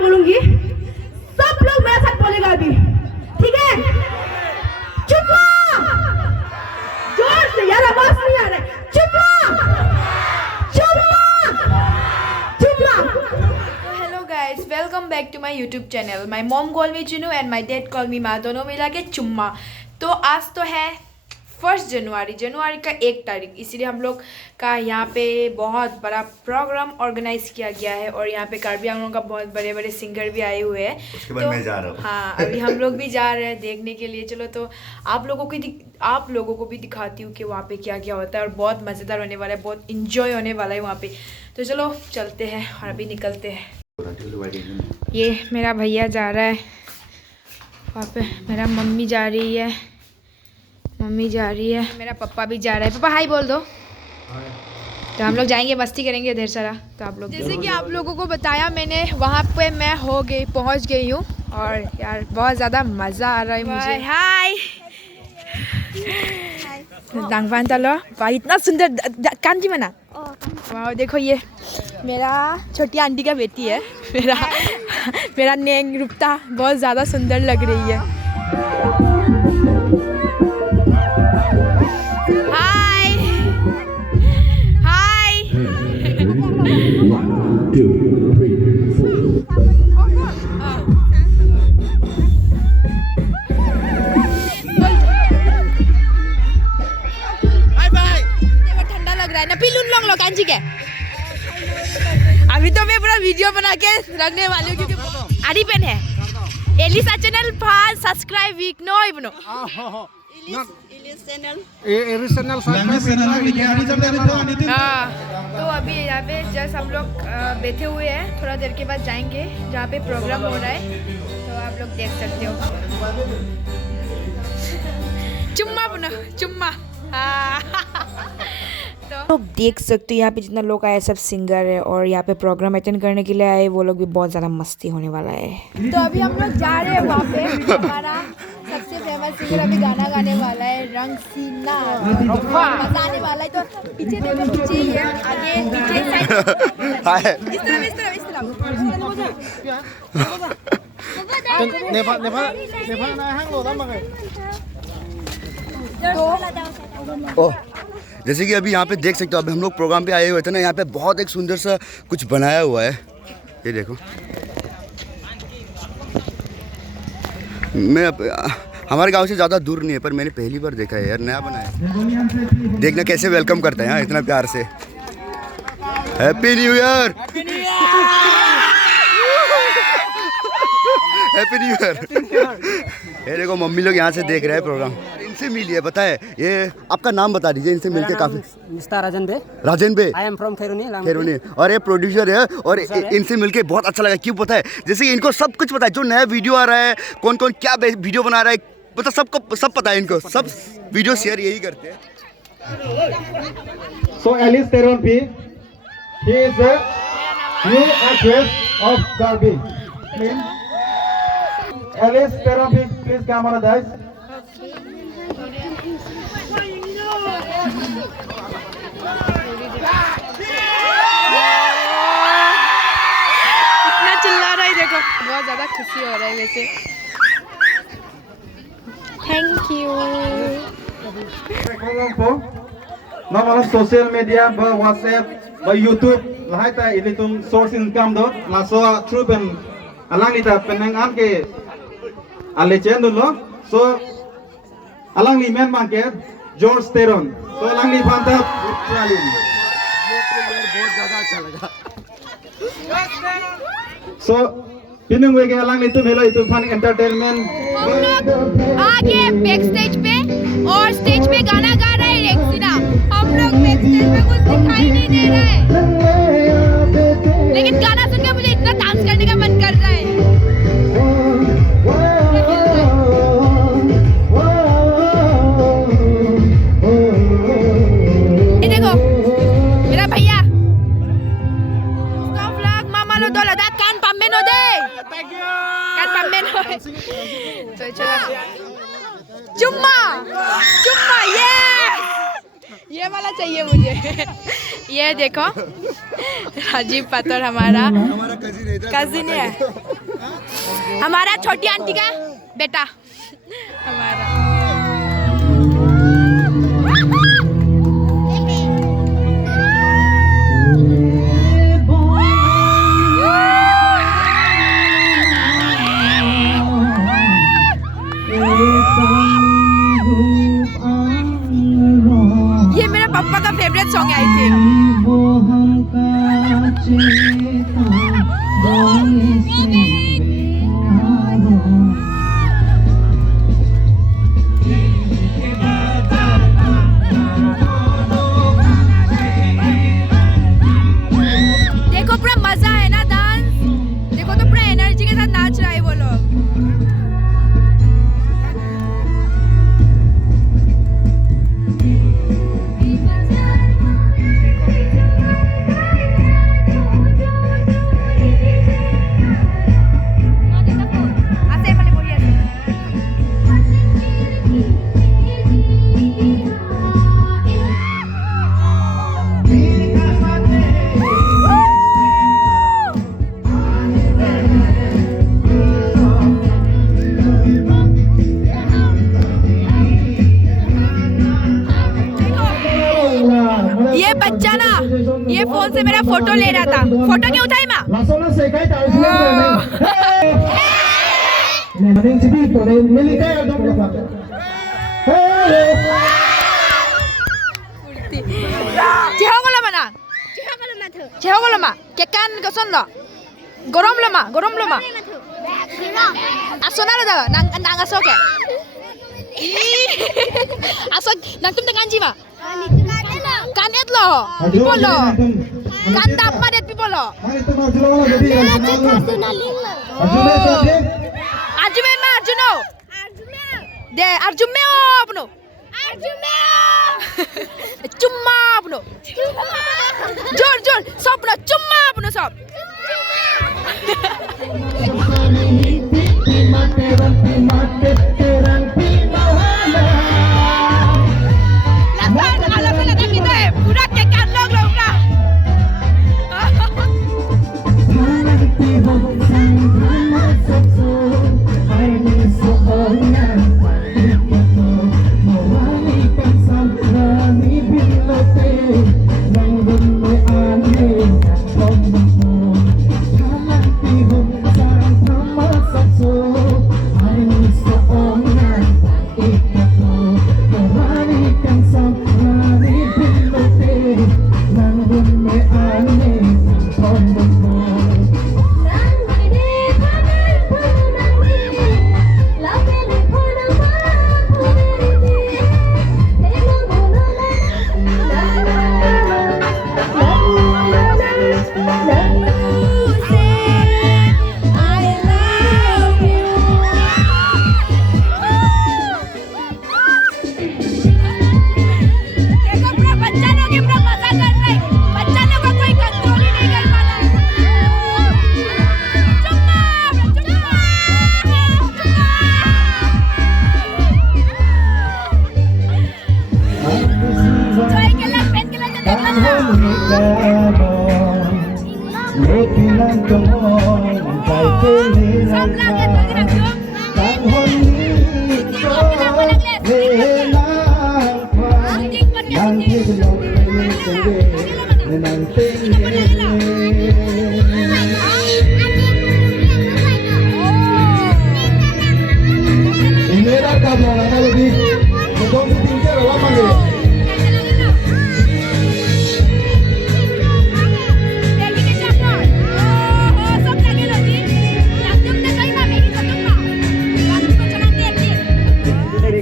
बोलूंगी, सब लोग मेरे साथ बोलेगा अभी, ठीक है? चुम्मा, जोर से यार, आवाज नहीं आ रहा है। चुम्मा, चुम्मा, चुम्मा। Hello guys, welcome back to my YouTube channel. My mom call me Chunu and my dad call me माँ, दोनों मिला के चुम्मा। तो आज तो है 1 जनवरी, जनवरी का 1 तारीख, इसीलिए हम लोग का यहाँ पे बहुत बड़ा प्रोग्राम ऑर्गेनाइज किया गया है और यहाँ पे कार्बी आंगलों का बहुत बड़े बड़े सिंगर भी आए हुए हैं। उसके बाद मैं जा रहा हूँ। हाँ, अभी हम लोग भी जा रहे हैं देखने के लिए। चलो तो आप लोगों को भी दिखाती हूँ कि वहाँ पे क्या क्या होता है, और बहुत मज़ेदार होने वाला है, बहुत इंजॉय होने वाला है वहाँ पे। तो चलो चलते हैं और अभी निकलते हैं। ये मेरा भैया जा रहा है वहाँ पे, मेरा मम्मी जा रही है, मेरा पापा भी जा रहा है। पापा हाय बोल दो। तो हम लोग जाएंगे, मस्ती करेंगे ढेर सारा। तो आप लोग, जैसे कि आप लोगों को बताया मैंने, वहाँ पे मैं पहुँच गई हूँ और यार बहुत ज़्यादा मज़ा आ रहा है मुझे। हाय दांगवान तालो, वाह इतना सुंदर कांजी मना। वाह देखो, ये मेरा छोटी आंटी का बेटी है। मेरा नेंग रुपता बहुत ज़्यादा सुंदर लग रही है। हाय हाय। ठंडा लग रहा है ना, पिलून लोग लो कांची के। अभी तो मैं पूरा वीडियो बना के रखने वाली हूँ क्योंकि आरी पेन है। एलिसा चैनल पर सब्सक्राइब वीक नो इबनो। हाँ, तो अभी यहाँ पे जस्ट हम लोग बैठे हुए हैं, थोड़ा देर के बाद जाएंगे जहाँ पे प्रोग्राम हो रहा है। तो आप लोग देख सकते हो। चुम्मा बनो, चुम्मा। हाँ। तो लोग देख सकते हो यहाँ पे जितना लोग आए सब सिंगर है, और यहाँ पे प्रोग्राम अटेंड करने के लिए आए वो लोग भी बहुत ज़्यादा मस्ती होने वाला है। तो अभी हम लोग जा रहे हैं वहाँ पे, हमारा सबसे फेमस सिंगर अभी गाना गाने वाला है, रंगसीना मजा आने वाला है। तो पीछे देखो, पीछे ही है, आगे पीछे साइड इस तरफ इस तरफ इस तरफ। ओह, जैसे कि अभी यहाँ पे देख सकते हो, अभी हम लोग प्रोग्राम पे आए हुए थे ना, यहाँ पे बहुत एक सुंदर सा कुछ बनाया हुआ है। ये देखो, हमारे गांव से ज़्यादा दूर नहीं है, पर मैंने पहली बार देखा है यार, नया बना है। देखना कैसे वेलकम करते हैं इतना प्यार से। Happy new year, happy new year. ये देखो, मम्मी लोग यहाँ से देख रहे हैं प्रोग्राम। इनसे मिलिए, बताए ये आपका नाम बता दीजिए। इनसे मिलके काफी। मिस्टर राजन बे, आई एम फ्रॉम खैरुनी, और ये प्रोड्यूसर है। और इनसे मिलके बहुत अच्छा लगा। क्यों पता है? जैसे कि इनको सब कुछ पता है, जो नया वीडियो आ रहा है, कौन कौन क्या वीडियो बना रहा है, मतलब सबको सब पता है इनको। सब वीडियो शेयर यही करते हैं। So Alice Teronpi, he is the new actress of Garbi. Alice Teronpi, please come on, guys. इतना चिल्ला रहा है, देखो बहुत ज़्यादा खुशी हो रहा है वैसे। Thank you. Nó là social media, với WhatsApp, với YouTube, là hai tay ini tum source income đó, là so true ben, alang ni ta penang an ke, legend đó, so alang ni men bang ke, George Teron, so alang ni phanta, बहुत ज़्यादा अच्छा लगा। so pinung वे के alang ni tum hello itu fun entertainment. हम लोग आ गए back stage पे और स्टेज पे गाना गा रहा है रंगसीना। हम लोग बैक स्टेज पे कुछ दिखाई नहीं दे रहा है, लेकिन गाना सुनकर मुझे इतना डांस करने का मन कर रहा है। ये देखो मेरा भैया, स्टॉप व्लॉग मामा लो दो लदा कान पम्बेन हो दे, कान पम्बेन हो। तो चलो चुम्मा, चुम्मा, ये ये वाला चाहिए मुझे। ये देखो राजीव पातर हमारा कजिन है, हमारा छोटी आंटी का बेटा हमारा। ये मेरा पापा का फेवरेट सॉन्ग है आई थिंक। देखो पूरा मजा है ना डांस, देखो तो पूरा एनर्जी के साथ नाच रहा है वो लोग। ये बच्चा ना ये फोन से मेरा फोटो ले रहा था, फोटो क्यों उठाई माँ? Cehong mana? Cehong lama. Kekan keson lo. Gorom lama. Asona lo dah. Nang asok ke? Asok nang tum tekan jiwa. Kanet lo. People lo. Kanda apa det people lo? Arjume ma Arjuno. De Arjume apno. Cuma apno. Jor sob na cuma apno sob. Lapan ala pula dah kita pura tekan log lo pura.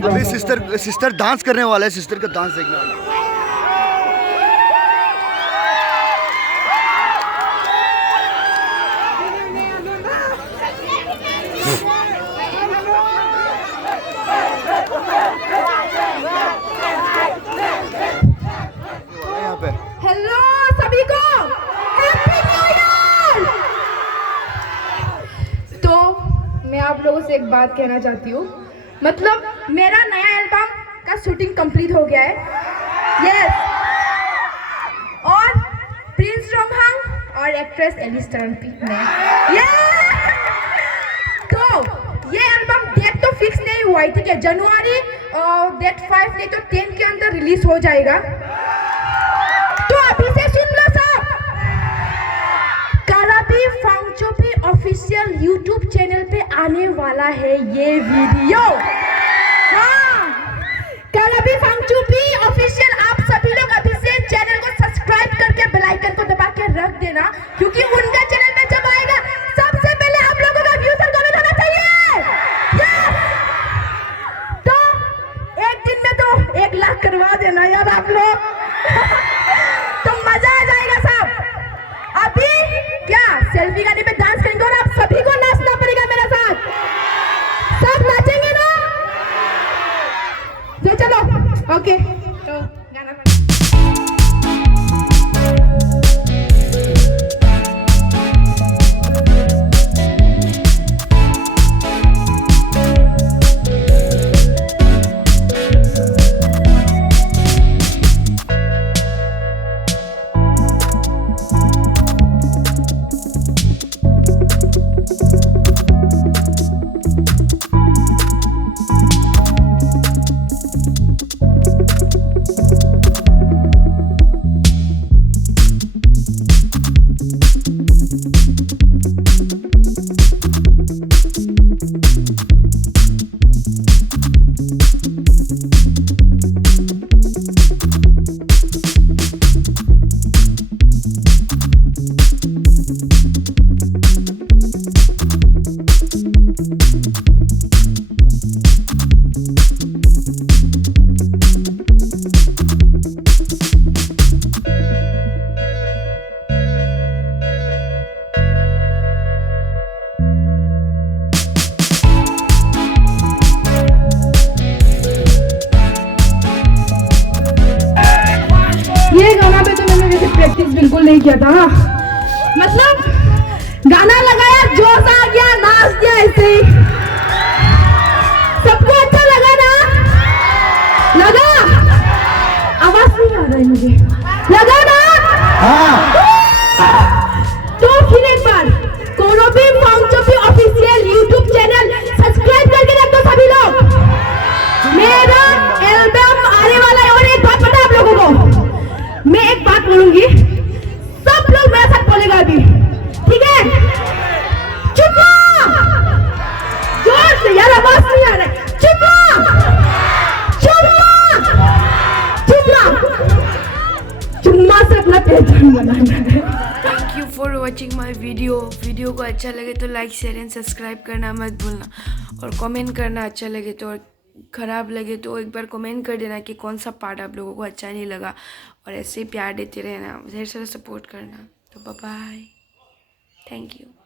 अभी sister dance करने वाला है, sister का dance देखना वाला। Hello सभी को, happy new year. तो मैं आप लोगों से एक बात कहना चाहती हूँ, मतलब मेरा नया एल्बम का शूटिंग कंप्लीट हो गया है यस, और प्रिंस रोमहंग और एक्ट्रेस एलिस टर्नपी ने। तो ये एल्बम डेट तो फिक्स नहीं हुआ है, ठीक है, जनवरी डेट 5 नहीं तो 10 के अंदर रिलीज हो जाएगा। तो अभी से सुन लो सब, कराबी फांगचोपी ऑफिशियल यूट्यूब चैनल पे आने वाला है ये वीडियो। हाँ, कराबी फांगचोपी ऑफिशियल, आप सभी लोग अभी से चैनल को सब्सक्राइब करके बेल आइकन को दबा के रख देना, क्योंकि उनका चैनल में जब आएगा सबसे पहले हम लोगों का व्यूज और कमेंट होना चाहिए। यस, तो एक दिन में तो 1 लाख करवा देना यार आप लोग। तो मजा आ जाएगा सब। अभी क्या सेल्फी गाने पे डांस करेंगे और आप सभी को नाचना पड़ेगा मेरे साथ। सब नाचेंगे ना? तो चलो, ओके, तो गाना ये गाना पे तो मैंने वैसे प्रैक्टिस बिल्कुल नहीं किया था। मतलब गाना लगाया, जोश आ गया, नाच दिया ऐसे ही। सबको अच्छा लगा ना? लगा? आवाज नहीं आ रहा है मुझे, लगा ना? तो फिर एक बार कोरोबी फांगचोपी ऑफिशियल यूट्यूब चैनल सब्सक्राइब करके रख दो सभी लोग। मेरा एल्बम आने वाला है। और एक बात पता है आप लोगों को, मैं एक बात बोलूंगी, सब लोग मेरे साथ बोलेगा अभी, ठीक है? चुम्मा, जोर से यार, आवाज नहीं आ रहा है। चुम्मा, चुम्मा, चुम्मा, चुम्मा से अपना पहचान बनाना है। Thank you for watching my video को अच्छा लगे तो लाइक शेयर एंड सब्सक्राइब करना मत भूलना, और कमेंट करना अच्छा लगे तो, और ख़राब लगे तो एक बार कमेंट कर देना कि कौन सा पार्ट आप लोगों को अच्छा नहीं लगा, और ऐसे ही प्यार देते रहना, ढेर सारा सपोर्ट करना। तो बाय बाय, थैंक यू।